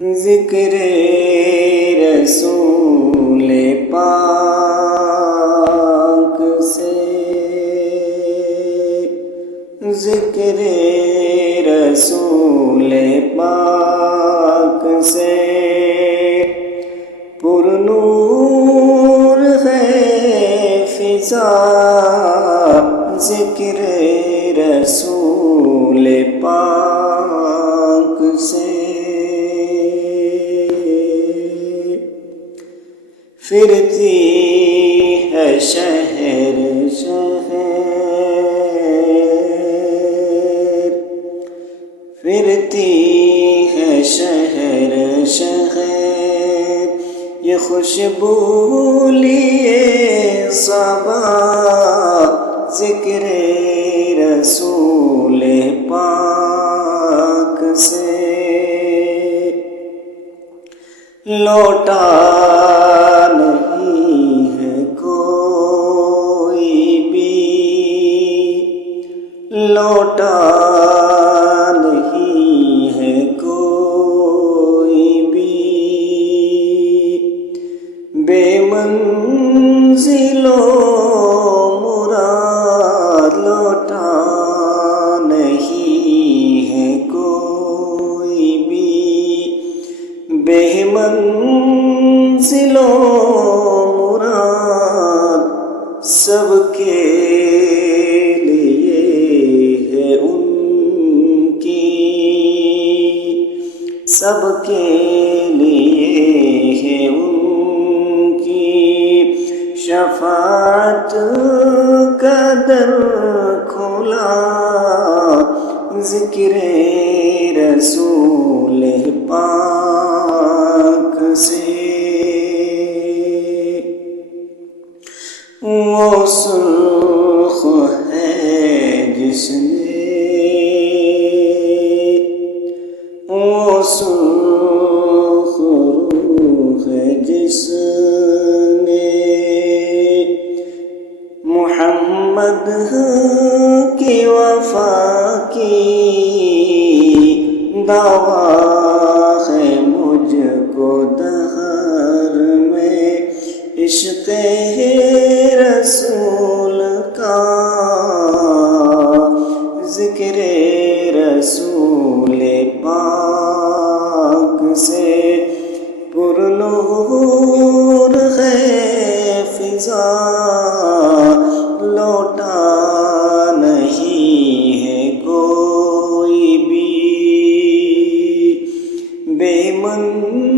ذکر رسول پاک سے، ذکر رسول پاک سے پر نور ہے فضا، ذکر رسول پاک سے پھرتی ہے شہر شہر، پھرتی ہے شہر شہر، یہ خوشبو لیے صبا، ذکر رسول پاک سے لوٹا نہیں ہے کوئی بھی، لوٹا نہیں ہے کوئی بھی، بے منزل و مراد لوٹا نہیں ہے کوئی بھی، بے منزل و مراد سب کے لیے ہے ان کی، سب کے لیے ہے ان کی، شفاعت کا در کھلا، ذکر رسول پاک سے وہ سرخ ہے جس نے، وہ سرخ روح ہے جس نے محمد کی وفا کی، دعویٰ ہے مجھ کو دہر میں عشق رسول کا، ذکر رسول پاک سے پر نور ہے فضا، لوٹا نہیں ہے کوئی بھی، بے من